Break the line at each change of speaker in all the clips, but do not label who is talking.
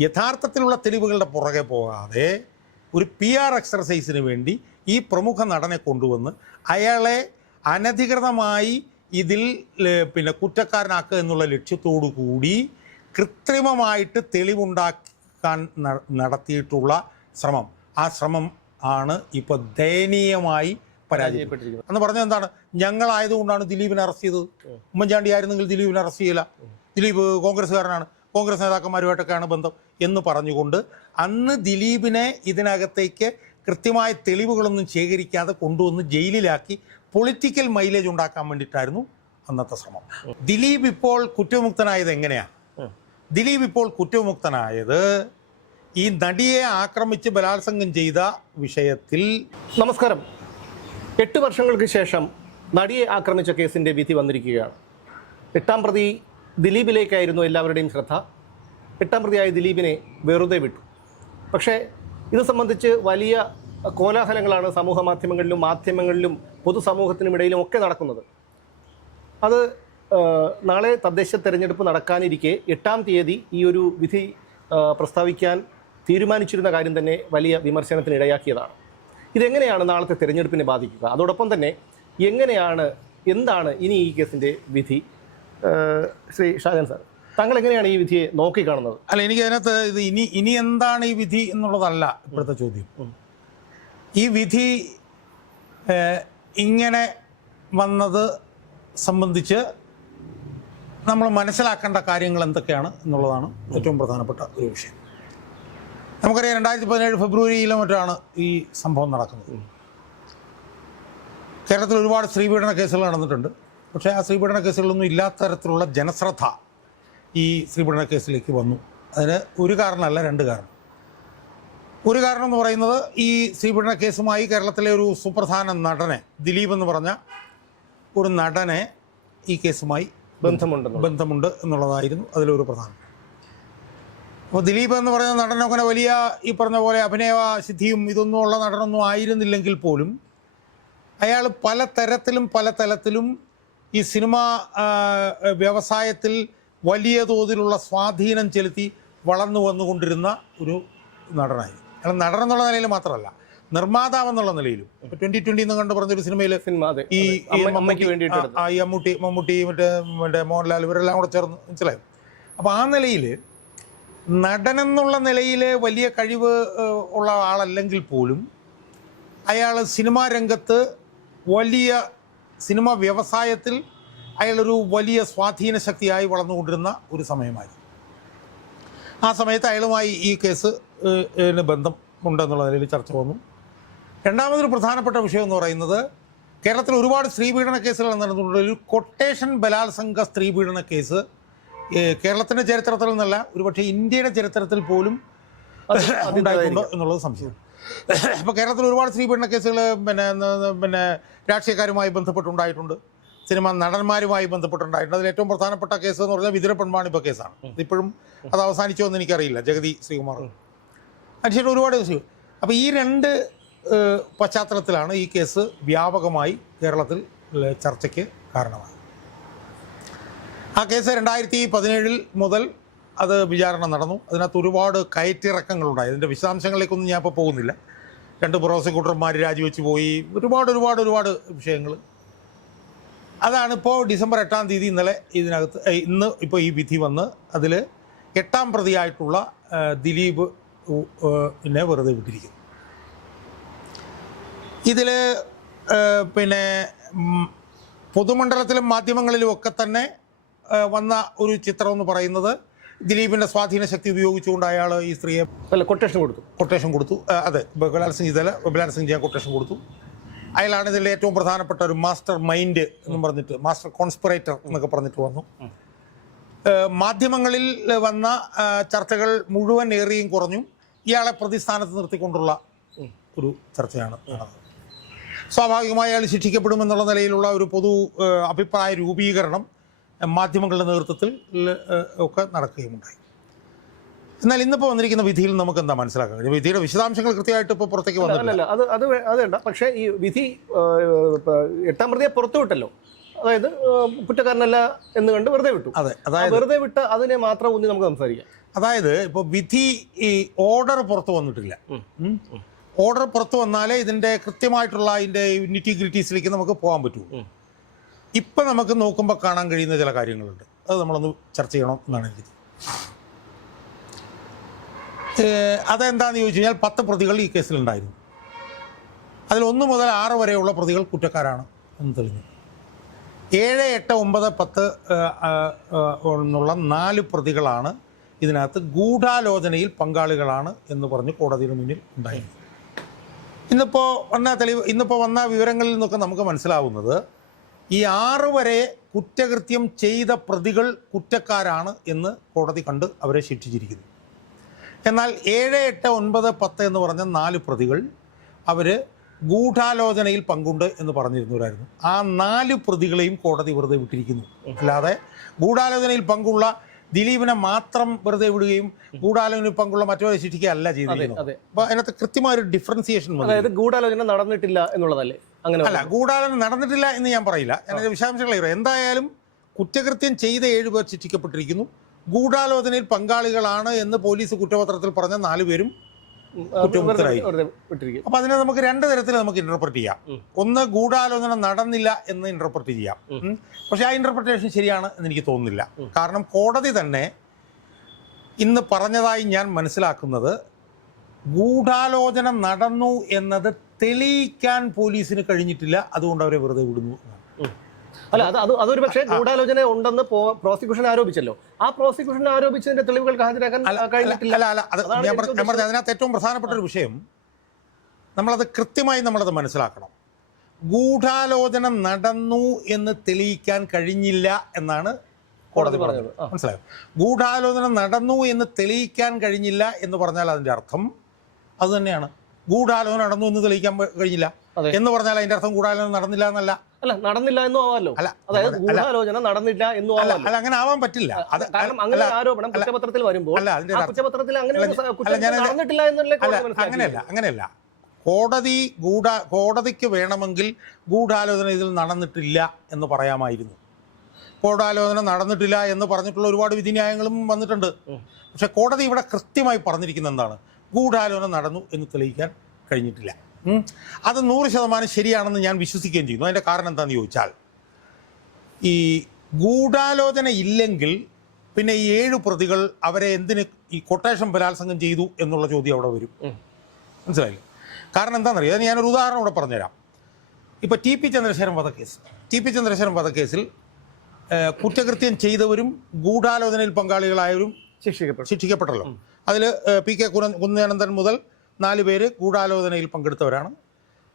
യഥാർത്ഥത്തിലുള്ള തെളിവുകളുടെ പുറകെ പോകാതെ ഒരു പി ആർ എക്സർസൈസിന് വേണ്ടി ഈ പ്രമുഖ നടനെ കൊണ്ടുവന്ന് അയാളെ അനധികൃതമായി ഇതിൽ പിന്നെ കുറ്റക്കാരനാക്കുക എന്നുള്ള ലക്ഷ്യത്തോടു കൂടി കൃത്രിമമായിട്ട് തെളിവുണ്ടാക്കാൻ നടത്തിയിട്ടുള്ള ശ്രമം. ആ ശ്രമം ആണ് ഇപ്പോൾ ദയനീയമായി
പരാജയപ്പെട്ടിരിക്കുന്നത്.
എന്ന് പറഞ്ഞത് എന്താണ്? ഞങ്ങളായതുകൊണ്ടാണ് ദിലീപിനെ അറസ്റ്റ് ചെയ്തത്. ഉമ്മൻചാണ്ടി ആയിരുന്നെങ്കിൽ ദിലീപിനെ അറസ്റ്റ് ചെയ്യില്ല ദിലീപ് കോൺഗ്രസ്സുകാരനാണ്. കോൺഗ്രസ് നേതാക്കന്മാരുമായിട്ടൊക്കെയാണ് ബന്ധം. എന്ന് പറഞ്ഞുകൊണ്ട് അന്ന് ദിലീപിനെ ഇതിനകത്തേക്ക് കൃത്യമായ തെളിവുകളൊന്നും ശേഖരിക്കാതെ കൊണ്ടുവന്ന് ജയിലിലാക്കി പൊളിറ്റിക്കൽ മൈലേജ് ഉണ്ടാക്കാൻ വേണ്ടിയിട്ടായിരുന്നു അന്നത്തെ ശ്രമം. ദിലീപ് ഇപ്പോൾ കുറ്റവിമുക്തനായത് എങ്ങനെയാണ്. ദിലീപ് ഇപ്പോൾ കുറ്റവിമുക്തനായത് ഈ നടിയെ ആക്രമിച്ച് ബലാത്സംഗം ചെയ്ത വിഷയത്തിൽ
നമസ്കാരം. എട്ട് വർഷങ്ങൾക്ക് ശേഷം നടിയെ ആക്രമിച്ച കേസിന്റെ വിധി വന്നിരിക്കുകയാണ്. എട്ടാം പ്രതി ദിലീപിലേക്കായിരുന്നു എല്ലാവരുടെയും ശ്രദ്ധ. എട്ടാം പ്രതിയായ ദിലീപിനെ വെറുതെ വിട്ടു. പക്ഷേ ഇത് സംബന്ധിച്ച് വലിയ കോലാഹലങ്ങളാണ് സമൂഹ മാധ്യമങ്ങളിലും മാധ്യമങ്ങളിലും പൊതുസമൂഹത്തിനുമിടയിലും ഒക്കെ നടക്കുന്നത്. അത് നാളെ തദ്ദേശ തെരഞ്ഞെടുപ്പ് നടക്കാനിരിക്കെ എട്ടാം തീയതി ഈ ഒരു വിധി പ്രസ്താവിക്കാൻ തീരുമാനിച്ചിരുന്ന കാര്യം തന്നെ വലിയ വിമർശനത്തിന് ഇടയാക്കിയതാണ്. ഇതെങ്ങനെയാണ് നാളത്തെ തെരഞ്ഞെടുപ്പിനെ ബാധിക്കുക? അതോടൊപ്പം തന്നെ എങ്ങനെയാണ് എന്താണ് ഇനി ഈ കേസിന്റെ വിധി? ശ്രീ ഷാജൻ സാർ. താങ്കൾ എങ്ങനെയാണ് ഈ വിധിയെ നോക്കിക്കാണുന്നത്?
അല്ല എനിക്ക് അതിനകത്ത് ഇത് ഇനി ഇനി എന്താണ് ഈ വിധി എന്നുള്ളതല്ല ഇപ്പോഴത്തെ ചോദ്യം. ഈ വിധി ഇങ്ങനെ വന്നത് സംബന്ധിച്ച് നമ്മൾ മനസ്സിലാക്കേണ്ട കാര്യങ്ങൾ എന്തൊക്കെയാണ് എന്നുള്ളതാണ് ഏറ്റവും പ്രധാനപ്പെട്ട ഒരു വിഷയം. നമുക്കറിയാം രണ്ടായിരത്തി പതിനേഴ് ഫെബ്രുവരിയിലോ മറ്റാണ് ഈ സംഭവം നടക്കുന്നത്. കേരളത്തിൽ ഒരുപാട് സ്ത്രീപീഡന കേസുകൾ നടന്നിട്ടുണ്ട്. പക്ഷേ ആ സ്ത്രീപീഡന കേസുകളൊന്നും ഇല്ലാത്ത തരത്തിലുള്ള ജനശ്രദ്ധ ഈ സ്ത്രീപീഡന കേസിലേക്ക് വന്നു. അതിന് ഒരു കാരണമല്ല രണ്ട് കാരണം. ഒരു കാരണം എന്ന് പറയുന്നത് ഈ സ്ത്രീപീഡന കേസുമായി കേരളത്തിലെ ഒരു സുപ്രധാന നടനെ ദിലീപ് എന്ന് പറഞ്ഞ ഒരു നടനെ ഈ കേസുമായി
ബന്ധമുണ്ട്
ബന്ധമുണ്ട് എന്നുള്ളതായിരുന്നു അതിലൊരു പ്രധാനം. അപ്പോൾ ദിലീപ് എന്ന് പറയുന്ന നടനൊക്കെ വലിയ ഈ പറഞ്ഞ പോലെ അഭിനയ സിദ്ധിയും ഇതൊന്നും ഉള്ള നടനൊന്നും ആയിരുന്നില്ലെങ്കിൽ പോലും അയാൾ പല തരത്തിലും പല തലത്തിലും ഈ സിനിമ വ്യവസായത്തിൽ വലിയ തോതിലുള്ള സ്വാധീനം ചെലുത്തി വളർന്നു വന്നുകൊണ്ടിരുന്ന ഒരു നടനായി. അയാൾ നടൻ എന്നുള്ള നിലയിൽ മാത്രമല്ല നിർമ്മാതാവ് എന്നുള്ള നിലയിലും. ഇപ്പൊ ട്വന്റി ട്വന്റി എന്ന് കണ്ട് പറഞ്ഞൊരു സിനിമയിൽ ഈ. ഈ
അമ്മ- അമ്മയ്ക്ക്
മമ്മൂട്ടി, മറ്റേ മറ്റേ മോഹൻലാൽ ഇവരെല്ലാം കൂടെ ചേർന്ന് മനസ്സിലായി? അപ്പൊ ആ നിലയിൽ നടനെന്നുള്ള നിലയിൽ വലിയ കഴിവ് ഉള്ള ആളല്ലെങ്കിൽ പോലും അയാൾ സിനിമാ രംഗത്ത് വലിയ സിനിമ വ്യവസായത്തിൽ അയാളൊരു വലിയ സ്വാധീന ശക്തിയായി വളർന്നുകൊണ്ടിരുന്ന ഒരു സമയമായിരുന്നു. ആ സമയത്ത് അയാളുമായി ഈ കേസ് ബന്ധം ഉണ്ടെന്നുള്ള നിലയിൽ ചർച്ച വന്നു. രണ്ടാമതൊരു പ്രധാനപ്പെട്ട വിഷയം എന്ന് പറയുന്നത് കേരളത്തിൽ ഒരുപാട് സ്ത്രീപീഡന കേസുകൾ നടന്നിട്ടുണ്ട് ഒരു കൊട്ടേഷൻ ബലാത്സംഗ സ്ത്രീപീഡന കേസ് കേരളത്തിന്റെ ചരിത്രത്തിൽ നിന്നല്ല ഒരുപക്ഷെ ഇന്ത്യയുടെ ചരിത്രത്തിൽ പോലും ഉണ്ടായിട്ടുണ്ടോ എന്നുള്ളത് സംശയം അപ്പോൾ കേരളത്തിൽ ഒരുപാട് സ്ത്രീപീഡന കേസുകൾ പിന്നെ പിന്നെ രാഷ്ട്രീയക്കാരുമായി ബന്ധപ്പെട്ടുണ്ടായിട്ടുണ്ട്. സിനിമ നടന്മാരുമായി ബന്ധപ്പെട്ടുണ്ടായിട്ടുണ്ട്. അതിൽ ഏറ്റവും പ്രധാനപ്പെട്ട കേസ് എന്ന് പറഞ്ഞാൽ വിതുര പെൺവാണിപ്പ കേസാണ് ഇപ്പോഴും അത് അവസാനിച്ചോ എന്ന് എനിക്കറിയില്ല. ജഗതി ശ്രീകുമാർ. അതിനുശേഷം ഒരുപാട് അപ്പോൾ ഈ രണ്ട് പശ്ചാത്തലത്തിലാണ് ഈ കേസ് വ്യാപകമായി കേരളത്തിൽ ചർച്ചയ്ക്ക് കാരണമായത്. ആ കേസ് രണ്ടായിരത്തി പതിനേഴിൽ മുതൽ അത് വിചാരണ നടന്നു. അതിനകത്ത് ഒരുപാട് കയറ്റിറക്കങ്ങളുണ്ടായി. അതിന്റെ വിശദാംശങ്ങളിലേക്കൊന്നും ഞാൻ ഇപ്പോൾ പോകുന്നില്ല. രണ്ട് പ്രോസിക്യൂട്ടർമാർ രാജിവെച്ച് പോയി. ഒരുപാട് ഒരുപാട് ഒരുപാട് വിഷയങ്ങൾ അതാണ് ഇപ്പോൾ ഡിസംബർ എട്ടാം തീയതി ഇന്നലെ ഇതിനകത്ത് ഇന്ന് ഇപ്പോൾ ഈ വിധി വന്ന് അതിൽ എട്ടാം പ്രതിയായിട്ടുള്ള ദിലീപ് പിന്നെ വെറുതെ വിട്ടിരിക്കുന്നു. ഇതിൽ പിന്നെ പൊതുമണ്ഡലത്തിലും മാധ്യമങ്ങളിലും ഒക്കെ തന്നെ വന്ന ഒരു ചിത്രം എന്ന് പറയുന്നത് ദിലീപിന്റെ സ്വാധീന ശക്തി ഉപയോഗിച്ചുകൊണ്ട് അയാൾ ഈ സ്ത്രീയെ
കൊട്ടേഷൻ കൊടുത്തു.
കൊട്ടേഷൻ കൊടുത്തു. അതെ ബലാത്സംഗ് ചെയ്താൽ ബലാത്സംഗ് ചെയ്യാൻ കൊട്ടേഷൻ കൊടുത്തു. അയാളാണ് ഇതിൽ ഏറ്റവും പ്രധാനപ്പെട്ട ഒരു മാസ്റ്റർ മൈൻഡ് എന്ന് പറഞ്ഞിട്ട് മാസ്റ്റർ കോൺസ്പിറേറ്റർ എന്നൊക്കെ പറഞ്ഞിട്ട് വന്നു. മാധ്യമങ്ങളിൽ വന്ന ചർച്ചകൾ മുഴുവൻ ഏറിയും കുറഞ്ഞു. ഇയാളെ പ്രതിസ്ഥാനത്ത് നിർത്തിക്കൊണ്ടുള്ള ഒരു ചർച്ചയാണ് സ്വാഭാവികമായി അയാൾ ശിക്ഷിക്കപ്പെടുമെന്നുള്ള നിലയിലുള്ള ഒരു പൊതു അഭിപ്രായ രൂപീകരണം മാധ്യമങ്ങളുടെ നേതൃത്വത്തിൽ ഒക്കെ നടക്കുകയുമുണ്ടായി. എന്നാൽ ഇന്നിപ്പോൾ വന്നിരിക്കുന്ന വിധിയിൽ നമുക്ക് എന്താ മനസ്സിലാക്കാൻ കഴിയും വിധിയുടെ വിശദാംശങ്ങൾ കൃത്യമായിട്ട് ഇപ്പോൾ പുറത്തേക്ക്
അല്ലല്ല അത് അത് അത് വേണ്ട. പക്ഷേ ഈ വിധി എട്ടാം പ്രതിയെ പുറത്തുവിട്ടല്ലോ അതായത് കുറ്റക്കാരനല്ല എന്ന് കണ്ട് വെറുതെ വിട്ടു.
അതെ അതായത്
വെറുതെ വിട്ട് അതിനെ മാത്രം ഊന്നി നമുക്ക് സംസാരിക്കാം.
അതായത് ഇപ്പോൾ വിധി ഈ ഓർഡർ പുറത്തു വന്നിട്ടില്ല. ഓർഡർ പുറത്തു വന്നാലേ ഇതിന്റെ കൃത്യമായിട്ടുള്ള അതിന്റെ ഗ്രിറ്റീസിലേക്ക് നമുക്ക് പോകാൻ പറ്റൂ. ഇപ്പം നമുക്ക് നോക്കുമ്പോൾ കാണാൻ കഴിയുന്ന ചില കാര്യങ്ങളുണ്ട്. അത് നമ്മളൊന്ന് ചർച്ച ചെയ്യണം എന്നാണ് എനിക്ക് അതെന്താണെന്ന് ചോദിച്ചു കഴിഞ്ഞാൽ പത്ത് പ്രതികൾ ഈ കേസിലുണ്ടായിരുന്നു അതിൽ ഒന്ന് മുതൽ ആറ് വരെയുള്ള പ്രതികൾ കുറ്റക്കാരാണ് എന്ന് തെളിഞ്ഞു. ഏഴ് എട്ട് ഒമ്പത് പത്ത് എന്നുള്ള നാല് പ്രതികളാണ് ഇതിനകത്ത് ഗൂഢാലോചനയിൽ പങ്കാളികളാണ് എന്ന് പറഞ്ഞ് കോടതിയുടെ മുന്നിൽ ഉണ്ടായിരുന്നു. ഇന്നിപ്പോൾ വന്ന തെളിവ് ഇന്നിപ്പോൾ വന്ന വിവരങ്ങളിൽ നിന്നൊക്കെ നമുക്ക് മനസ്സിലാവുന്നത് ഈ ആറ് വരെ കുറ്റകൃത്യം ചെയ്ത പ്രതികൾ കുറ്റക്കാരാണ് എന്ന് കോടതി കണ്ട് അവരെ ശിക്ഷിച്ചിരിക്കുന്നു. എന്നാൽ ഏഴ് എട്ട് ഒൻപത് പത്ത് എന്ന് പറഞ്ഞ നാല് പ്രതികൾ അവർ ഗൂഢാലോചനയിൽ പങ്കുണ്ട് എന്ന് പറഞ്ഞിരുന്നവരായിരുന്നു. ആ നാല് പ്രതികളെയും കോടതി വെറുതെ വിട്ടിരിക്കുന്നു. അല്ലാതെ ഗൂഢാലോചനയിൽ പങ്കുള്ള ദിലീപിനെ മാത്രം വെറുതെ വിടുകയും ഗൂഢാലോചനയിൽ പങ്കുള്ള മറ്റൊരു ശിക്ഷിക്കുകയല്ല
അല്ല
ചെയ്തിരിക്കുന്നത് അപ്പൊ അതിനകത്ത് കൃത്യമായ ഒരു ഡിഫറൻസിയേഷൻ
അതായത് ഗൂഢാലോചന നടന്നിട്ടില്ല എന്നുള്ളതല്ലേ? അങ്ങനെ
അല്ല ഗൂഢാലോചന നടന്നിട്ടില്ല എന്ന് ഞാൻ പറയില്ല. ഞാൻ വിശദാംശങ്ങൾ എന്തായാലും കുറ്റകൃത്യം ചെയ്ത ഏഴുപേർ ശിക്ഷിക്കപ്പെട്ടിരിക്കുന്നു. ഗൂഢാലോചനയിൽ പങ്കാളികളാണ് എന്ന് പോലീസ് കുറ്റപത്രത്തിൽ പറഞ്ഞ നാലുപേരും
പേരും
കുറ്റമുക്തരായി. അപ്പൊ അതിനെ നമുക്ക് രണ്ട് തരത്തിൽ നമുക്ക് ഇന്റർപ്രറ്റ് ചെയ്യാം. ഒന്ന് ഗൂഢാലോചന നടന്നില്ല എന്ന് ഇന്റർപ്രറ്റ് ചെയ്യാം. പക്ഷെ ആ ഇന്റർപ്രിട്ടേഷൻ ശരിയാണ് എന്ന് എനിക്ക് തോന്നുന്നില്ല കാരണം കോടതി തന്നെ ഇന്ന് പറഞ്ഞതായി ഞാൻ മനസ്സിലാക്കുന്നത് ഗൂഢാലോചന നടന്നു എന്നത് തെളിയിക്കാൻ പോലീസിന് കഴിഞ്ഞിട്ടില്ല അതുകൊണ്ട് അവരെ വെറുതെ വിടുന്നു എന്നാണ്.
അല്ല അത് അത് അതൊരു പക്ഷേ ഗൂഢാലോചന ഉണ്ടെന്ന് പ്രോസിക്യൂഷൻ ആരോപിച്ചല്ലോ. ആ പ്രോസിക്യൂഷൻ ആരോപിച്ചതിന്റെ തെളിവുകൾ ഹാജരാക്കാൻ കഴിഞ്ഞിട്ടില്ല.
ഞാൻ പറഞ്ഞ അതിനകത്ത് ഏറ്റവും പ്രധാനപ്പെട്ട ഒരു വിഷയം. നമ്മളത് കൃത്യമായി നമ്മളത് മനസ്സിലാക്കണം. ഗൂഢാലോചന നടന്നു എന്ന് തെളിയിക്കാൻ കഴിഞ്ഞില്ല എന്നാണ് കോടതി പറഞ്ഞത്. മനസ്സിലായോ? ഗൂഢാലോചന നടന്നു എന്ന് തെളിയിക്കാൻ കഴിഞ്ഞില്ല എന്ന് പറഞ്ഞാൽ അതിന്റെ അർത്ഥം അതുതന്നെയാണ് ഗൂഢാലോചന നടന്നു എന്ന് തെളിയിക്കാൻ കഴിഞ്ഞില്ല എന്ന് പറഞ്ഞാൽ അതിന്റെ അർത്ഥം ഗൂഢാലോചന നടന്നില്ല എന്നല്ല.
അല്ല നടന്നില്ല എന്നും ആവാമല്ലോ. അതായത് ഗൂഢാലോചന നടന്നില്ല എന്നും ആവാമല്ലോ.
അല്ല അങ്ങനെ ആവാൻ പറ്റില്ല.
കാരണം അങ്ങനെ ആരോപണം കുറ്റപത്രത്തിൽ വരുമ്പോൾ കുറ്റപത്രത്തിൽ അങ്ങനെ നടന്നിട്ടില്ല എന്നുള്ള?
അങ്ങനെയല്ല അങ്ങനെയല്ല. കോടതി ഗൂഢ കോടതിക്ക് വേണമെങ്കിൽ ഗൂഢാലോചന ഇതിൽ നടന്നിട്ടില്ല എന്ന് പറയാമായിരുന്നു. കോടാലോചന നടന്നിട്ടില്ല എന്ന് പറഞ്ഞിട്ടുള്ള ഒരുപാട് വിധിന്യായങ്ങളും വന്നിട്ടുണ്ട്. പക്ഷെ കോടതി ഇവിടെ കൃത്യമായി പറഞ്ഞിരിക്കുന്ന എന്താണ്? ഗൂഢാലോചന നടന്നു എന്ന് തെളിയിക്കാൻ കഴിഞ്ഞിട്ടില്ല. അത് നൂറ് ശതമാനം ശരിയാണെന്ന് ഞാൻ വിശ്വസിക്കുകയും ചെയ്യുന്നു. അതിന്റെ കാരണം എന്താണെന്ന് ചോദിച്ചാൽ ഈ ഗൂഢാലോചന ഇല്ലെങ്കിൽ പിന്നെ ഈ ഏഴ് പ്രതികൾ അവരെ എന്തിന് ഈ കൊട്ടേഷൻ ബലാത്സംഗം ചെയ്തു എന്നുള്ള ചോദ്യം അവിടെ വരും. മനസ്സിലായില്ലേ? കാരണം എന്താണെന്നറിയാം? അത് ഞാനൊരു ഉദാഹരണം ഇവിടെ പറഞ്ഞുതരാം. ഇപ്പോൾ ടി പി ചന്ദ്രശേഖരൻ വധക്കേസ്. ടി പി ചന്ദ്രശേഖരൻ വധക്കേസിൽ കുറ്റകൃത്യം ചെയ്തവരും ഗൂഢാലോചനയിൽ പങ്കാളികളായവരും
ശിക്ഷിക്കപ്പെട്ടു.
ശിക്ഷിക്കപ്പെട്ടല്ലോ. അതിൽ പി കെ കുന കുന്നനന്ദൻ മുതൽ നാല് പേര് ഗൂഢാലോചനയിൽ പങ്കെടുത്തവരാണ്.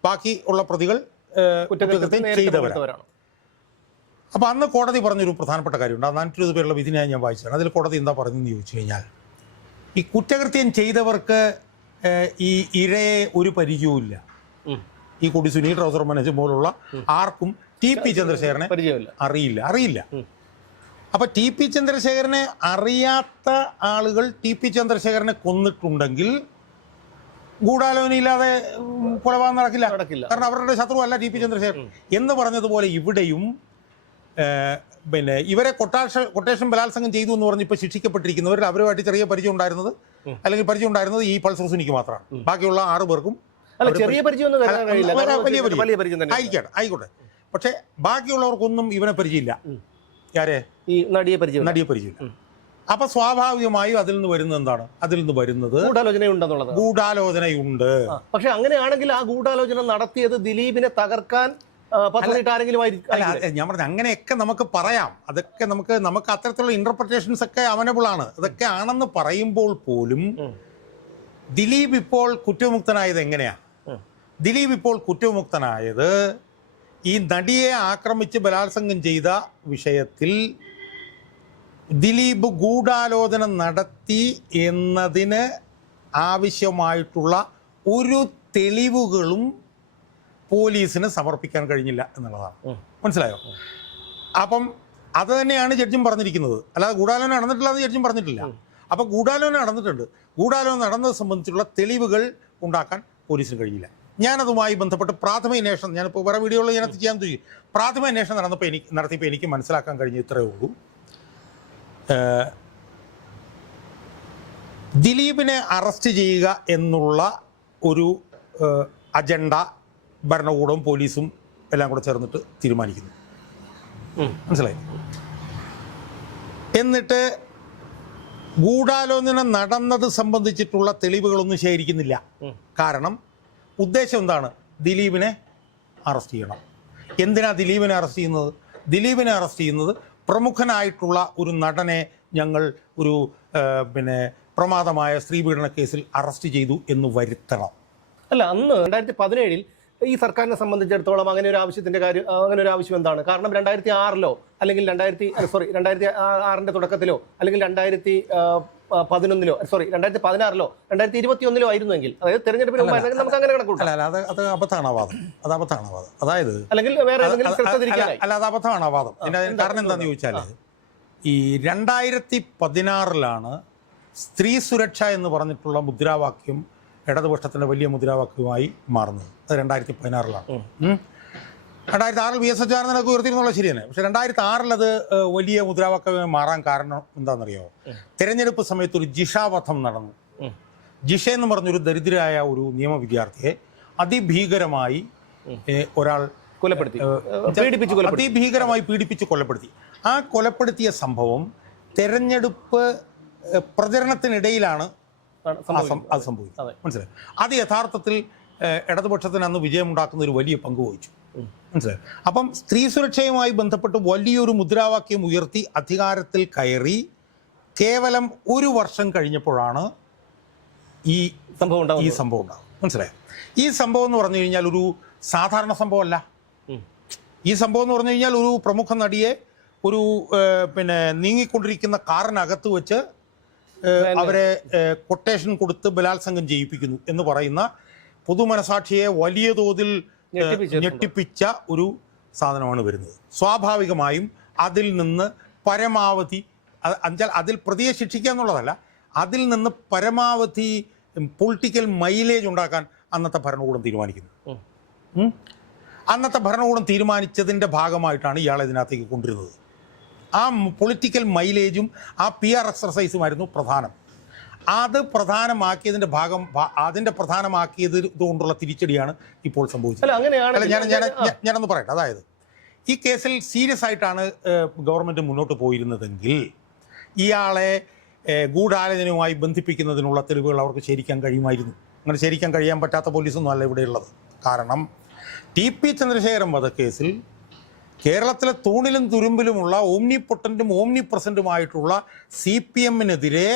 ബാക്കി ഉള്ള പ്രതികൾ കുറ്റകൃത്യം ചെയ്തവരാണ്. അപ്പോൾ അന്ന് കോടതി പറഞ്ഞൊരു പ്രധാനപ്പെട്ട കാര്യമുണ്ട്. ആ നാനൂറ്റി ഇരുപത് പേരുള്ള വിധി ഞാൻ വായിച്ചതാണ്. അതിൽ കോടതി എന്താ പറഞ്ഞെന്ന് ചോദിച്ചു കഴിഞ്ഞാൽ ഈ കുറ്റകൃത്യം ചെയ്തവർക്ക് ഈ ഇരയെ ഒരു പരിചയവുമില്ല. ഈ കുടി സുനിൽ ട്രൗസർ മനേജ് പോലുള്ള ആർക്കും ടി പി ചന്ദ്രശേഖരനെ അറിയില്ല. അറിയില്ല. അപ്പൊ ടി പി ചന്ദ്രശേഖരനെ അറിയാത്ത ആളുകൾ ടി പി ചന്ദ്രശേഖരനെ കൊന്നിട്ടുണ്ടെങ്കിൽ ഗൂഢാലോചനയില്ലാതെ ഇല്ലാതെ കൊലപാതകം നടക്കില്ല.
നടക്കില്ല.
കാരണം അവരുടെ ശത്രു അല്ല ടി പി ചന്ദ്രശേഖരൻ എന്ന് പറഞ്ഞതുപോലെ ഇവിടെയും പിന്നെ ഇവരെ കൊട്ടാഷ കൊട്ടേഷൻ ബലാത്സംഗം ചെയ്തു എന്ന് പറഞ്ഞ് ഇപ്പോൾ ശിക്ഷിക്കപ്പെട്ടിരിക്കുന്നവരിൽ അവരുമായിട്ട് ചെറിയ പരിചയം ഉണ്ടായിരുന്നത് അല്ലെങ്കിൽ പരിചയം ഉണ്ടായിരുന്നത് ഈ പൾസർ സുനിക്ക് മാത്രമാണ്. ബാക്കിയുള്ള ആറു പേർക്കും
ചെറിയ പരിചയം.
വലിയ പരിചയം. ആയിക്കോട്ടെ പക്ഷേ ബാക്കിയുള്ളവർക്കൊന്നും ഇവനെ പരിചയമില്ല. ആരെ?
ഈ നടിയെ പരിചയം
നടിയെ പരിചയമില്ല. അപ്പൊ സ്വാഭാവികമായും അതിൽ നിന്ന് വരുന്നത് എന്താണ്? അതിൽ നിന്ന് വരുന്നത്
ഗൂഢാലോചനയുണ്ടെന്നുള്ളത്.
ഗൂഢാലോചനയുണ്ട്.
പക്ഷെ അങ്ങനെയാണെങ്കിൽ ആ ഗൂഢാലോചന നടത്തിയത് ദിലീപിനെ തകർക്കാൻ
ഞാൻ പറഞ്ഞു അങ്ങനെയൊക്കെ നമുക്ക് പറയാം. അതൊക്കെ നമുക്ക് നമുക്ക് അത്തരത്തിലുള്ള ഇന്റർപ്രിട്ടേഷൻസ് ഒക്കെ അവനബിൾ ആണ്. അതൊക്കെ ആണെന്ന് പറയുമ്പോൾ പോലും. ദിലീപ് ഇപ്പോൾ കുറ്റവിമുക്തനായത് എങ്ങനെയാ. ദിലീപ് ഇപ്പോൾ കുറ്റവിമുക്തനായത് ഈ നടിയെ ആക്രമിച്ച് ബലാത്സംഗം ചെയ്ത വിഷയത്തിൽ ദിലീപ് ഗൂഢാലോചന നടത്തി എന്നതിന് ആവശ്യമായിട്ടുള്ള ഒരു തെളിവുകളും പോലീസിന് സമർപ്പിക്കാൻ കഴിഞ്ഞില്ല എന്നുള്ളതാണ്. മനസ്സിലായോ? അപ്പം അത് തന്നെയാണ് ജഡ്ജും പറഞ്ഞിരിക്കുന്നത്. അല്ലാതെ ഗൂഢാലോചന നടന്നിട്ടില്ല എന്ന് ജഡ്ജും പറഞ്ഞിട്ടില്ല. അപ്പം ഗൂഢാലോചന നടന്നിട്ടുണ്ട്. ഗൂഢാലോചന നടന്നത് സംബന്ധിച്ചുള്ള തെളിവുകൾ ഉണ്ടാക്കാൻ പോലീസിന് കഴിഞ്ഞില്ല. ഞാനതുമായി ബന്ധപ്പെട്ട് പ്രാഥമിക അന്വേഷണം ഞാനിപ്പോൾ വേറെ വീഡിയോകളിൽ ഞാനത് ചെയ്യാൻ പ്രാഥമിക അന്വേഷണം നടന്നപ്പോൾ എനിക്ക് നടത്തിയപ്പോൾ എനിക്ക് മനസ്സിലാക്കാൻ കഴിഞ്ഞ ഇത്രയേ ഉള്ളൂ. ദിലീപിനെ അറസ്റ്റ് ചെയ്യുക എന്നുള്ള ഒരു അജണ്ട ഭരണകൂടവും പോലീസും എല്ലാം കൂടെ ചേർന്നിട്ട് തീരുമാനിക്കുന്നു. മനസ്സിലായി? എന്നിട്ട് ഗൂഢാലോചന നടന്നത് സംബന്ധിച്ചിട്ടുള്ള തെളിവുകളൊന്നും ശേഖരിക്കുന്നില്ല. കാരണം ഉദ്ദേശം എന്താണ്? ദിലീപിനെ അറസ്റ്റ് ചെയ്യണം. എന്തിനാ ദിലീപിനെ അറസ്റ്റ് ചെയ്യുന്നത്? ദിലീപിനെ അറസ്റ്റ് ചെയ്യുന്നത് പ്രമുഖനായിട്ടുള്ള ഒരു നടനെ ഞങ്ങൾ ഒരു പിന്നെ പ്രമാദമായ സ്ത്രീപീഡന കേസിൽ അറസ്റ്റ് ചെയ്തു എന്ന് വരുത്തണം.
അല്ല അന്ന് രണ്ടായിരത്തി പതിനേഴിൽ ഈ സർക്കാരിനെ സംബന്ധിച്ചിടത്തോളം അങ്ങനെ ഒരു ആവശ്യത്തിന്റെ കാര്യം അങ്ങനെ ഒരു ആവശ്യം എന്താണ്? കാരണം രണ്ടായിരത്തി ആറിലോ അല്ലെങ്കിൽ രണ്ടായിരത്തി സോറി രണ്ടായിരത്തി ആറിന്റെ തുടക്കത്തിലോ അല്ലെങ്കിൽ രണ്ടായിരത്തി പതിനൊന്നിലോ സോറി രണ്ടായിരത്തി പതിനാറിലോ രണ്ടായിരത്തി ഇരുപത്തി ഒന്നിലോ ആയിരുന്നുവെങ്കിൽ അതായത് തെരഞ്ഞെടുപ്പിന് മുമ്പായിരുന്നെങ്കിൽ നമുക്ക് അങ്ങനെ കണക്കൂട്ടാം
അല്ല അല്ല അത് അത് അബദ്ധമാണ് വാദം അത് അബദ്ധമാണ് വാദം അതായത്
അല്ലെങ്കിൽ വേറെ
അല്ല, അത് അബദ്ധമാണ് വാദം കാരണം എന്താന്ന് ചോദിച്ചാൽ ഈ രണ്ടായിരത്തി പതിനാറിലാണ് സ്ത്രീ സുരക്ഷ എന്ന് പറഞ്ഞിട്ടുള്ള മുദ്രാവാക്യം ഇടതുപക്ഷത്തിന്റെ വലിയ മുദ്രാവാക്യമായി മാറുന്നത്. അത് രണ്ടായിരത്തി പതിനാറിലാണ്. രണ്ടായിരത്തി ആറിൽ വി എസ് അച്യുതാനന്ദനൊക്കെ ഉയർത്തിയിരുന്നുള്ള ശരി തന്നെ പക്ഷെ രണ്ടായിരത്തി ആറിൽ അത് വലിയ മുദ്രാവാക്യമായി മാറാൻ കാരണം എന്താണെന്നറിയോ? തെരഞ്ഞെടുപ്പ് സമയത്ത് ഒരു ജിഷാവധം നടന്നു. ജിഷ എന്ന് പറഞ്ഞൊരു ദരിദ്രയായ ഒരു നിയമ വിദ്യാർത്ഥിയെ അതിഭീകരമായി ഒരാൾ
കൊലപ്പെടുത്തി. പീഡിപ്പിച്ച്
അതിഭീകരമായി പീഡിപ്പിച്ച് കൊലപ്പെടുത്തി. ആ കൊലപ്പെടുത്തിയ സംഭവം തെരഞ്ഞെടുപ്പ് പ്രചരണത്തിനിടയിലാണ് അത്
സംഭവിക്കുന്നത്.
മനസ്സിലായി? അത് യഥാർത്ഥത്തിൽ ഇടതുപക്ഷത്തിന് അന്ന് വിജയമുണ്ടാക്കുന്ന ഒരു വലിയ പങ്ക് വഹിച്ചു. മനസ്സിലായി? അപ്പം സ്ത്രീ സുരക്ഷയുമായി ബന്ധപ്പെട്ട് വലിയൊരു മുദ്രാവാക്യം ഉയർത്തി അധികാരത്തിൽ കയറി കേവലം ഒരു വർഷം കഴിഞ്ഞപ്പോഴാണ് ഈ
സംഭവം
ഈ സംഭവം ഉണ്ടാകും മനസ്സിലായോ? ഈ സംഭവം എന്ന് പറഞ്ഞു കഴിഞ്ഞാൽ ഒരു സാധാരണ സംഭവമല്ല.
അല്ല
ഈ സംഭവം എന്ന് പറഞ്ഞു കഴിഞ്ഞാൽ ഒരു പ്രമുഖ നടിയെ ഒരു പിന്നെ നീങ്ങിക്കൊണ്ടിരിക്കുന്ന കാറിനകത്ത് വെച്ച് അവരെ കൊട്ടേഷൻ കൊടുത്ത് ബലാത്സംഗം ചെയ്യിപ്പിക്കുന്നു എന്ന് പറയുന്ന പൊതുമനസാക്ഷിയെ വലിയ തോതിൽ. ഞെട്ടിപ്പിച്ച ഒരു സാധനമാണ് വരുന്നത്. സ്വാഭാവികമായും അതിൽ നിന്ന് പരമാവധി അഞ്ചാൽ അതിൽ പ്രതിയെ ശിക്ഷിക്കുക എന്നുള്ളതല്ല അതിൽ നിന്ന് പരമാവധി പൊളിറ്റിക്കൽ മൈലേജ് ഉണ്ടാക്കാൻ അന്നത്തെ ഭരണകൂടം തീരുമാനിക്കുന്നു. അന്നത്തെ ഭരണകൂടം തീരുമാനിച്ചതിന്റെ ഭാഗമായിട്ടാണ് ഇയാളെ ഇതിനകത്തേക്ക് കൊണ്ടിരുന്നത് ആ പൊളിറ്റിക്കൽ മൈലേജും ആ പി ആർ എക്സർസൈസുമായിരുന്നു പ്രധാനം. അത് പ്രധാനമാക്കിയതിന്റെ ഭാഗം അതിന്റെ പ്രധാനമാക്കിയത് കൊണ്ടുള്ള തിരിച്ചടിയാണ് ഇപ്പോൾ സംഭവിച്ചത്.
അല്ല അങ്ങനെയാണ്
ഞാൻ ഞാൻ ഞാനൊന്ന് പറയട്ടെ. അതായത് ഈ കേസിൽ സീരിയസ് ആയിട്ടാണ് ഗവൺമെന്റ് മുന്നോട്ട് പോയിരുന്നതെങ്കിൽ ഇയാളെ ഗൂഢാലോചനയുമായി ബന്ധിപ്പിക്കുന്നതിനുള്ള തെളിവുകൾ അവർക്ക് ശേഖരിക്കാൻ കഴിയുമായിരുന്നു. അങ്ങനെ ശേഖരിക്കാൻ കഴിയാൻ പറ്റാത്ത പോലീസൊന്നും അല്ല ഇവിടെ ഉള്ളത്. കാരണം ടി പി ചന്ദ്രശേഖരൻ വധക്കേസിൽ കേരളത്തിലെ തൂണിലും തുരുമ്പിലുമുള്ള ഓംനി പൊട്ടന്റും ഓംനി പ്രസന്റുമായിട്ടുള്ള സി പി എമ്മിനെതിരെ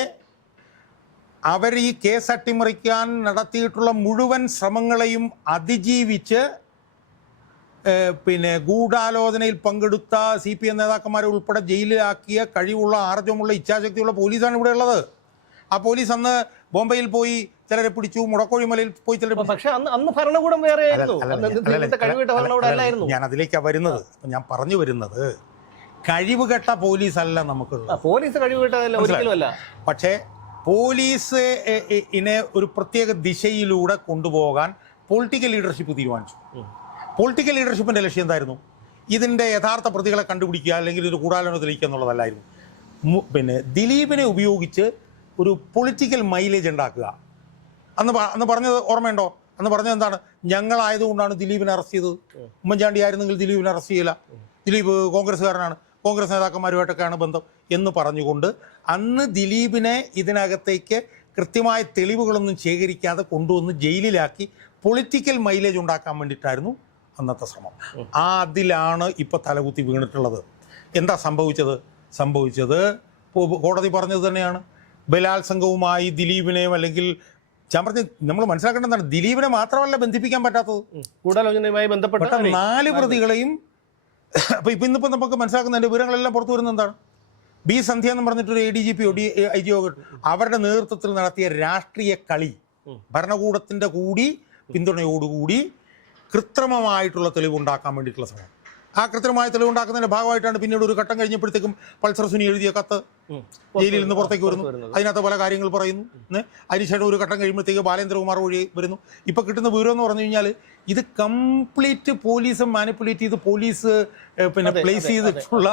അവർ ഈ കേസ് അട്ടിമറിക്കാൻ നടത്തിയിട്ടുള്ള മുഴുവൻ ശ്രമങ്ങളെയും അതിജീവിച്ച് പിന്നെ ഗൂഢാലോചനയിൽ പങ്കെടുത്ത സി പി എം നേതാക്കന്മാരെ ഉൾപ്പെടെ ജയിലിലാക്കിയ കഴിവുള്ള ആർജമുള്ള ഇച്ഛാശക്തിയുള്ള പോലീസാണ് ഇവിടെ ഉള്ളത്. ആ പോലീസ് അന്ന് ബോംബെയിൽ പോയി ചിലരെ പിടിച്ചു മുടക്കോഴിമലയിൽ പോയി ചിലരെ
പക്ഷേ അന്ന് അന്ന് ഭരണകൂടം വേറെ
ഞാൻ അതിലേക്കാണ് വരുന്നത് ഞാൻ പറഞ്ഞു വരുന്നത് കഴിവുകെട്ട പോലീസ് അല്ല
ആ,
നമുക്കുള്ളത്
പോലീസ് കഴിവുകെട്ടല്ല
പക്ഷേ പോലീസ് ഇനെ ഒരു പ്രത്യേക ദിശയിലൂടെ കൊണ്ടുപോകാൻ പൊളിറ്റിക്കൽ ലീഡർഷിപ്പ് തീരുമാനിച്ചു. പൊളിറ്റിക്കൽ ലീഡർഷിപ്പിന്റെ ലക്ഷ്യം എന്തായിരുന്നു? ഇതിന്റെ യഥാർത്ഥ പ്രതികളെ കണ്ടുപിടിക്കുക അല്ലെങ്കിൽ ഒരു കൂടാലോചന തെളിയിക്കുക എന്നുള്ളതല്ലായിരുന്നു. പിന്നെ ദിലീപിനെ ഉപയോഗിച്ച് ഒരു പൊളിറ്റിക്കൽ മൈലേജ് ഉണ്ടാക്കുക. അന്ന് അന്ന് പറഞ്ഞത് ഓർമ്മയുണ്ടോ? അന്ന് പറഞ്ഞത് എന്താണ്? ഞങ്ങളായതുകൊണ്ടാണ് ദിലീപിനെ അറസ്റ്റ് ചെയ്തത്. ഉമ്മൻചാണ്ടി ആയിരുന്നെങ്കിൽ ദിലീപിനെ അറസ്റ്റ് ചെയ്യില്ല. ദിലീപ് കോൺഗ്രസ്സുകാരനാണ്. കോൺഗ്രസ് നേതാക്കന്മാരുമായിട്ടൊക്കെയാണ് ബന്ധം എന്ന് പറഞ്ഞുകൊണ്ട് അന്ന് ദിലീപിനെ ഇതിനകത്തേക്ക് കൃത്യമായ തെളിവുകളൊന്നും ശേഖരിക്കാതെ കൊണ്ടുവന്ന് ജയിലിലാക്കി പൊളിറ്റിക്കൽ മൈലേജ് ഉണ്ടാക്കാൻ വേണ്ടിയിട്ടായിരുന്നു അന്നത്തെ ശ്രമം. ആ അതിലാണ് ഇപ്പോൾ തലകുത്തി വീണിട്ടുള്ളത്. എന്താ സംഭവിച്ചത്? സംഭവിച്ചത് കോടതി പറഞ്ഞത് തന്നെയാണ്. ബലാത്സംഗവുമായി ദിലീപിനെയും അല്ലെങ്കിൽ ഞാൻ പറഞ്ഞ നമ്മൾ മനസ്സിലാക്കേണ്ടതാണ് ദിലീപിനെ മാത്രമല്ല ബന്ധിപ്പിക്കാൻ പറ്റാത്തത്.
ഗൂഢാലോചനയുമായി ബന്ധപ്പെട്ട
നാല് പ്രതികളെയും അപ്പൊ ഇപ്പൊ ഇന്നിപ്പോ നമുക്ക് മനസ്സിലാക്കുന്നതിന്റെ വിവരങ്ങളെല്ലാം പുറത്തു വരുന്നത് എന്താണ്? ബി സന്ധ്യ എന്ന് പറഞ്ഞിട്ടൊരു A D G P D I G അവരുടെ നേതൃത്വത്തിൽ നടത്തിയ രാഷ്ട്രീയ കളി
ഭരണകൂടത്തിന്റെ
ഭരണകൂടത്തിന്റെ കൂടി പിന്തുണയോടുകൂടി കൃത്രിമമായിട്ടുള്ള തെളിവുണ്ടാക്കാൻ വേണ്ടിയിട്ടുള്ള ശ്രമം ആ കൃത്യമായ തെളിവുണ്ടാക്കുന്നതിന്റെ ഭാഗമായിട്ടാണ് പിന്നീട് ഒരു ഘട്ടം കഴിഞ്ഞപ്പോഴത്തേക്കും പൾസർ സുനി എഴുതിയ കത്ത്. ജയിലിൽ നിന്ന് പുറത്തേക്ക് വരുന്നു. അതിനകത്ത് പല കാര്യങ്ങൾ പറയുന്നു? അതിനുശേഷം ഒരു ഘട്ടം കഴിയുമ്പോഴത്തേക്ക് ബാലേന്ദ്രകുമാർ വഴി വരുന്നു ഇപ്പൊ കിട്ടുന്ന വിവരം എന്ന് പറഞ്ഞു കഴിഞ്ഞാൽ ഇത് കംപ്ലീറ്റ് പോലീസ് മാനിപ്പുലേറ്റ് ചെയ്ത് പോലീസ് പിന്നെ പ്ലേസ് ചെയ്തിട്ടുള്ള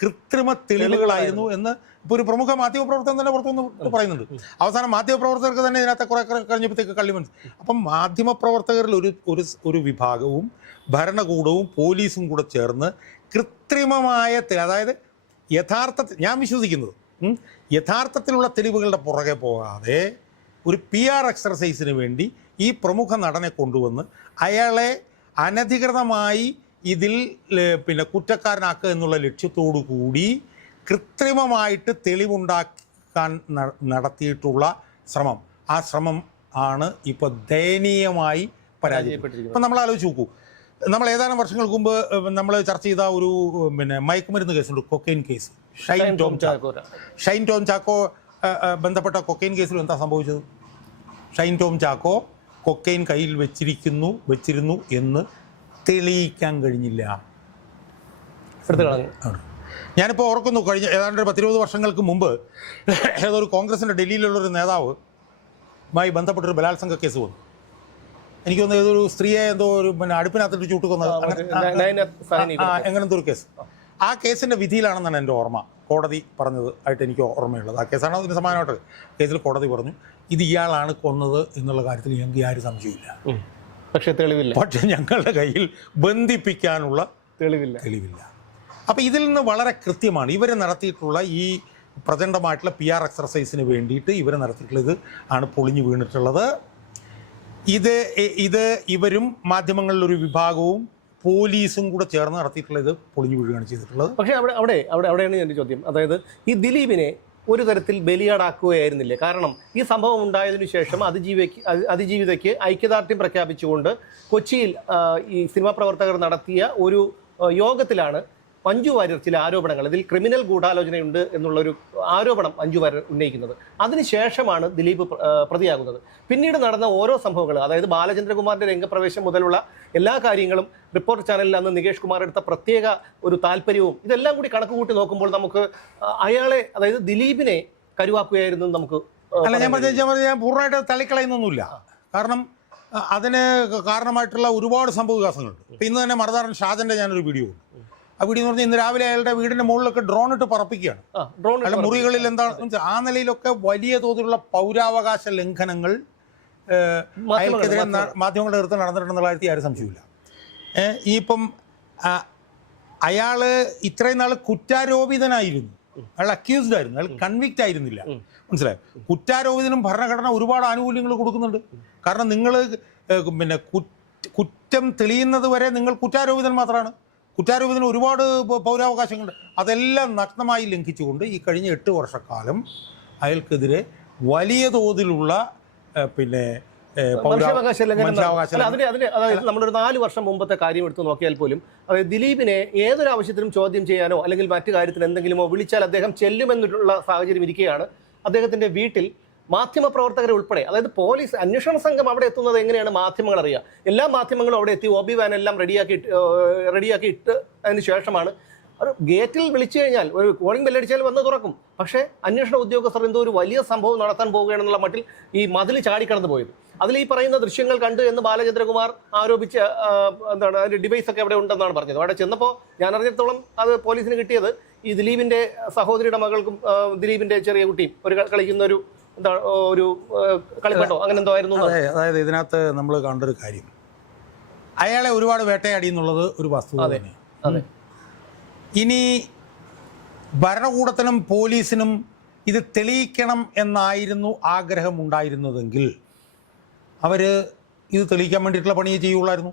കൃത്രിമ തെളിവുകളായിരുന്നു എന്ന് ഇപ്പോൾ ഒരു പ്രമുഖ മാധ്യമപ്രവർത്തകൻ തന്നെ പുറത്തുനിന്ന് പറയുന്നുണ്ട്. അവസാനം മാധ്യമപ്രവർത്തകർക്ക് തന്നെ ഇതിനകത്ത് കുറെ കഴിഞ്ഞപ്പോഴത്തേക്ക് കള്ളി മനസ്സിലായി അപ്പം മാധ്യമപ്രവർത്തകരിൽ ഒരു ഒരു ഒരു വിഭാഗവും ഭരണകൂടവും പോലീസും കൂടെ ചേർന്ന് കൃത്രിമമായ അതായത് യഥാർത്ഥത്തിൽ ഞാൻ വിശ്വസിക്കുന്നത് യഥാർത്ഥത്തിലുള്ള തെളിവുകളുടെ പുറകെ പോകാതെ ഒരു പി ആർ എക്സർസൈസിന് വേണ്ടി ഈ പ്രമുഖ നടനെ കൊണ്ടുവന്ന് അയാളെ അനധികൃതമായി ഇതിൽ പിന്നെ കുറ്റക്കാരനാക്കുക എന്നുള്ള ലക്ഷ്യത്തോടു കൂടി കൃത്രിമമായിട്ട് തെളിവുണ്ടാക്കാൻ നടത്തിയിട്ടുള്ള ശ്രമം. ആ ശ്രമം ആണ് ഇപ്പോൾ ദയനീയമായി പരാജയപ്പെട്ടത്
പരാജയപ്പെട്ടിരിക്കുന്നത്.
ഇപ്പം നമ്മൾ ആലോചിച്ച് നോക്കൂ. നമ്മൾ ഏതാനും വർഷങ്ങൾക്ക് മുമ്പ് നമ്മൾ ചർച്ച ചെയ്ത ഒരു പിന്നെ മയക്കുമരുന്ന് കേസുണ്ട് കൊക്കൈൻ കേസ്. ഷൈൻ ടോം ചാക്കോ. ഷൈൻ ടോം ചാക്കോ ബന്ധപ്പെട്ട കൊക്കൈൻ കേസിൽ എന്താ സംഭവിച്ചത്? ഷൈൻ ടോം ചാക്കോ കൊക്കൈൻ കയ്യിൽ വെച്ചിരിക്കുന്നു വെച്ചിരുന്നു എന്ന് തെളിയിക്കാൻ കഴിഞ്ഞില്ല. ഞാനിപ്പോൾ ഓർക്കുന്നു കഴിഞ്ഞ ഏതാണ്ട് ഒരു പത്തിരുപത് വർഷങ്ങൾക്ക് മുമ്പ് ഏതൊരു കോൺഗ്രസിന്റെ ഡൽഹിയിലുള്ള ഒരു നേതാവ് മായി ബന്ധപ്പെട്ടൊരു ബലാത്സംഗ കേസ് വന്നു. എനിക്ക് തോന്നുന്നു ഏതൊരു സ്ത്രീയെ എന്തോ ഒരു പിന്നെ അടുപ്പിനകത്തിട്ട് ചൂട്ടുകൊന്നത് എങ്ങനത്തെ ഒരു കേസ്. ആ കേസിന്റെ വിധിയിലാണെന്നാണ് എന്റെ ഓർമ്മ. കോടതി പറഞ്ഞത് ആയിട്ട് എനിക്ക് ഓർമ്മയുള്ളത്. ആ കേസാണ് അതിന് സമാനമായിട്ട്. കേസിൽ കോടതി പറഞ്ഞു ഇത് ഇയാളാണ് കൊന്നത് എന്നുള്ള കാര്യത്തിൽ ഞങ്ങൾക്ക് ആരും സംശയമില്ല.
പക്ഷെ തെളിവില്ല.
പക്ഷെ ഞങ്ങളുടെ കയ്യിൽ ബന്ധിപ്പിക്കാനുള്ള
തെളിവില്ല.
തെളിവില്ല. അപ്പോൾ ഇതിൽ നിന്ന് വളരെ കൃത്യമാണ്. ഇവർ നടത്തിയിട്ടുള്ള ഈ പ്രചണ്ഡമായിട്ടുള്ള പി ആർ എക്സർസൈസിന് വേണ്ടിയിട്ട് ഇവർ നടത്തിയിട്ടുള്ള ഇത് ആണ് പൊളിഞ്ഞു വീണിട്ടുള്ളത്. ഇത് ഇത് ഇവരും മാധ്യമങ്ങളിലൊരു വിഭാഗവും പോലീസും കൂടെ ചേർന്ന് നടത്തിയിട്ടുള്ള ഇത് പൊളിഞ്ഞു വീഴുകയാണ് ചെയ്തിട്ടുള്ളത്.
പക്ഷേ അവിടെ അവിടെ അവിടെ അവിടെയാണ് എന്റെ ചോദ്യം. അതായത് ഈ ദിലീപിനെ ഒരു തരത്തിൽ ബലിയാടാക്കുകയായിരുന്നില്ലേ? കാരണം ഈ സംഭവം ഉണ്ടായതിനു ശേഷം അതിജീവിക്ക് അതിജീവിതയ്ക്ക് ഐക്യദാർഢ്യം പ്രഖ്യാപിച്ചുകൊണ്ട് കൊച്ചിയിൽ ഈ സിനിമാ പ്രവർത്തകർ നടത്തിയ ഒരു യോഗത്തിലാണ് മഞ്ജു വാര്യർ ചില ആരോപണങ്ങൾ ഇതിൽ ക്രിമിനൽ ഗൂഢാലോചനയുണ്ട് എന്നുള്ളൊരു ആരോപണം മഞ്ജു വാര്യർ ഉന്നയിക്കുന്നത്. അതിനുശേഷമാണ് ദിലീപ് പ്രതിയാകുന്നത്. പിന്നീട് നടന്ന ഓരോ സംഭവങ്ങൾ അതായത് ബാലചന്ദ്രകുമാറിന്റെ രംഗപ്രവേശം മുതലുള്ള എല്ലാ കാര്യങ്ങളും റിപ്പോർട്ട് ചാനലിൽ അന്ന് നികേഷ് കുമാർ എടുത്ത പ്രത്യേക ഒരു താല്പര്യവും ഇതെല്ലാം കൂടി കണക്ക് കൂട്ടി നോക്കുമ്പോൾ നമുക്ക് അയാളെ അതായത് ദിലീപിനെ കരുവാക്കുകയായിരുന്നു നമുക്ക്
അല്ല ഞാൻ പറഞ്ഞ ഞാൻ പൂർണമായിട്ട് തള്ളിക്കളയുന്നൊന്നുമില്ല. കാരണം അതിന് കാരണമായിട്ടുള്ള ഒരുപാട് സംഭവ വികാസങ്ങളുണ്ട്. ഇപ്പം ഇന്ന് തന്നെ മറുതാറൻ ഷാജന്റെ ഞാനൊരു വീഡിയോ ഉണ്ട് ആ വീഡിയോ എന്ന് പറഞ്ഞാൽ ഇന്ന് രാവിലെ അയാളുടെ വീടിന്റെ മുകളിലൊക്കെ ഡ്രോൺ ഇട്ട് പറപ്പിക്കുകയാണ്.
ഡ്രോൺ
അയാളുടെ മുറികളിൽ എന്താണ് ആ നിലയിലൊക്കെ വലിയ തോതിലുള്ള പൗരാവകാശ ലംഘനങ്ങൾ അയാൾക്കെതിരെ മാധ്യമങ്ങളുടെ. നേതൃത്വം നടന്നിട്ടുണ്ടെന്നുള്ള കാര്യത്തിൽ ആരും സംശയമില്ല ഇപ്പം അയാൾ ഇത്രയും നാൾ കുറ്റാരോപിതനായിരുന്നു. അയാൾ അക്യൂസ്ഡ് ആയിരുന്നു. അയാൾ കൺവിക്റ്റ് ആയിരുന്നില്ല. മനസ്സിലായോ? കുറ്റാരോപിതനും ഭരണഘടന ഒരുപാട് ആനുകൂല്യങ്ങൾ കൊടുക്കുന്നുണ്ട്. കാരണം നിങ്ങൾ പിന്നെ കുറ്റം തെളിയുന്നത് വരെ നിങ്ങൾ കുറ്റാരോപിതൻ മാത്രമാണ് കുറ്റാരോപിതന് ഒരുപാട് പൗരാവകാശങ്ങളുണ്ട്. അതെല്ലാം നഗ്നമായി ലംഘിച്ചുകൊണ്ട് ഈ കഴിഞ്ഞ എട്ട് വർഷക്കാലം അയാൾക്കെതിരെ വലിയ തോതിലുള്ള പിന്നെ
നമ്മളൊരു നാല് വർഷം മുമ്പത്തെ കാര്യം എടുത്ത് നോക്കിയാൽ പോലും അതായത് ദിലീപിനെ ഏതൊരു ആവശ്യത്തിനും ചോദ്യം ചെയ്യാനോ അല്ലെങ്കിൽ മറ്റു കാര്യത്തിന് എന്തെങ്കിലുമോ വിളിച്ചാൽ അദ്ദേഹം ചെല്ലുമെന്നുള്ള സാഹചര്യം ഇരിക്കുകയാണ്. അദ്ദേഹത്തിന്റെ വീട്ടിൽ മാധ്യമപ്രവർത്തകരെ ഉൾപ്പെടെ. അതായത് പോലീസ് അന്വേഷണ സംഘം അവിടെ എത്തുന്നത് എങ്ങനെയാണ് മാധ്യമങ്ങൾ അറിയുക? എല്ലാ മാധ്യമങ്ങളും അവിടെ എത്തി ഒബി വാൻ എല്ലാം റെഡിയാക്കി റെഡിയാക്കി ഇട്ട് അതിന് ശേഷമാണ്. ഒരു ഗേറ്റിൽ വിളിച്ചു കഴിഞ്ഞാൽ ഒരു കോളിംഗ് ബെല്ലടിച്ചാൽ വന്ന് തുറക്കും. പക്ഷേ അന്വേഷണ ഉദ്യോഗസ്ഥർ എന്തോ ഒരു വലിയ സംഭവം നടത്താൻ പോവുകയാണെന്നുള്ള മട്ടിൽ ഈ മതിൽ ചാടിക്കടന്നു പോയത്. അതിൽ ഈ പറയുന്ന ദൃശ്യങ്ങൾ കണ്ടു എന്ന് ബാലചന്ദ്രകുമാർ ആരോപിച്ച എന്താണ് അതിന്റെ ഡിവൈസ് ഒക്കെ അവിടെ ഉണ്ടെന്നാണ് പറഞ്ഞത്. അവിടെ ചെന്നപ്പോൾ ഞാൻ അറിഞ്ഞിടത്തോളം അത് പോലീസിന് കിട്ടിയത് ഈ ദിലീപിന്റെ സഹോദരിയുടെ മകൾക്കും ദിലീപിന്റെ ചെറിയ കുട്ടിയും ഒരു കളിക്കുന്ന ഒരു എന്താ ഒരു കളിപ്പാട്ടോ? അങ്ങനെ എന്തോ ആയിരുന്നു
അതെ അതായത് ഇതിനകത്ത് നമ്മൾ കണ്ടൊരു കാര്യം. അയാളെ ഒരുപാട് വേട്ടയാടി എന്നുള്ളത് ഒരു വസ്തുത
അതെ.
തന്നെയാണ്.
അതെ.
ഇനി ഭരണകൂടത്തിനും പോലീസിനും ഇത് തെളിയിക്കണം എന്നായിരുന്നു ആഗ്രഹം ഉണ്ടായിരുന്നതെങ്കിൽ അവർ ഇത് തെളിയിക്കാൻ വേണ്ടിയിട്ടുള്ള പണിയെ ചെയ്യുള്ളായിരുന്നു.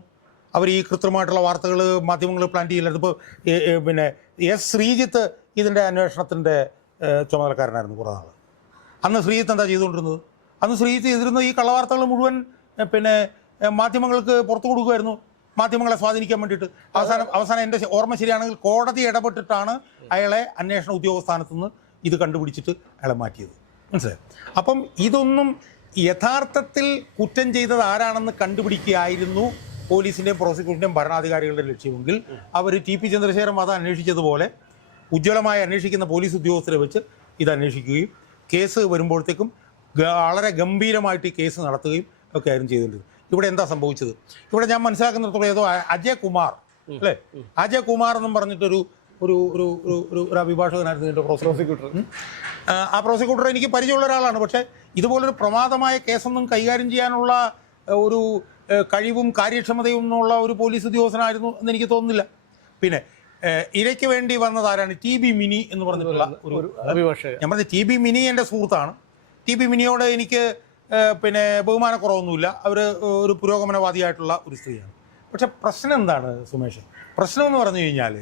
അവർ ഈ കൃത്യമായിട്ടുള്ള വാർത്തകൾ മാധ്യമങ്ങൾ പ്ലാൻ ചെയ്യില്ലായിരുന്നു ഇപ്പോൾ പിന്നെ എസ് ശ്രീജിത്ത് ഇതിന്റെ അന്വേഷണത്തിന്റെ ചുമതലക്കാരനായിരുന്നു കുറേ നാൾ അന്ന് ശ്രീജിത്ത് എന്താ ചെയ്തുകൊണ്ടിരുന്നത്? അന്ന് ശ്രീജിത്ത് ചെയ്തിരുന്ന ഈ കള്ളവാർത്തകൾ മുഴുവൻ പിന്നെ മാധ്യമങ്ങൾക്ക് പുറത്തു കൊടുക്കുമായിരുന്നു. മാധ്യമങ്ങളെ സ്വാധീനിക്കാൻ വേണ്ടിയിട്ട്. അവസാനം അവസാനം എന്റെ ഓർമ്മ ശരിയാണെങ്കിൽ കോടതി ഇടപെട്ടിട്ടാണ് അയാളെ അന്വേഷണ ഉദ്യോഗസ്ഥാനത്ത് നിന്ന് ഇത് കണ്ടുപിടിച്ചിട്ട് അയാളെ മാറ്റിയത്. മനസ്സിലായി? അപ്പം ഇതൊന്നും യഥാർത്ഥത്തിൽ കുറ്റം ചെയ്തത് ആരാണെന്ന് കണ്ടുപിടിക്കുകയായിരുന്നു പോലീസിന്റെയും പ്രോസിക്യൂഷന്റെയും ഭരണാധികാരികളുടെ ലക്ഷ്യമെങ്കിൽ അവർ ടി പി ചന്ദ്രശേഖരൻ അത് അന്വേഷിച്ചതുപോലെ ഉജ്ജ്വലമായി അന്വേഷിക്കുന്ന പോലീസ് ഉദ്യോഗസ്ഥരെ വെച്ച് ഇത് അന്വേഷിക്കുകയും കേസ് വരുമ്പോഴത്തേക്കും വളരെ ഗംഭീരമായിട്ട് ഈ കേസ് നടത്തുകയും ഒക്കെ ആയിരുന്നു ചെയ്തിട്ടുണ്ട് ഇവിടെ എന്താ സംഭവിച്ചത്? ഇവിടെ ഞാൻ മനസ്സിലാക്കുന്നിടത്തോളം ഏതോ അജയ് കുമാർ അല്ലേ? അജയ് കുമാർ എന്നും പറഞ്ഞിട്ടൊരു ഒരു ഒരു ഒരു ഒരു- ഒരു അഭിഭാഷകനായിരുന്നു പ്രോസിക്യൂട്ടർ ആ, പ്രോസിക്യൂട്ടർ എനിക്ക് പരിചയമുള്ള ഒരാളാണ്. പക്ഷേ ഇതുപോലൊരു പ്രമാദമായ കേസൊന്നും കൈകാര്യം ചെയ്യാനുള്ള ഒരു കഴിവും കാര്യക്ഷമതയും ഉള്ള ഒരു പോലീസ് ഉദ്യോഗസ്ഥനായിരുന്നു എന്ന് എനിക്ക് തോന്നുന്നില്ല. പിന്നെ ഇരയ്ക്ക് വേണ്ടി വന്നത് ആരാണ്? ടി ബി മിനി എന്ന് പറഞ്ഞിട്ടുള്ള ഒരു
അഭിഭാഷകൻ.
ഞാൻ പറഞ്ഞ ടി ബി മിനി എന്റെ സുഹൃത്താണ്. ടി ബി മിനിയോട് എനിക്ക് പിന്നെ ബഹുമാനക്കുറവൊന്നുമില്ല. അവർ ഒരു പുരോഗമനവാദിയായിട്ടുള്ള ഒരു സ്ത്രീയാണ്. പക്ഷെ പ്രശ്നം എന്താണ് സുമേഷ്? പ്രശ്നം എന്ന് പറഞ്ഞു കഴിഞ്ഞാൽ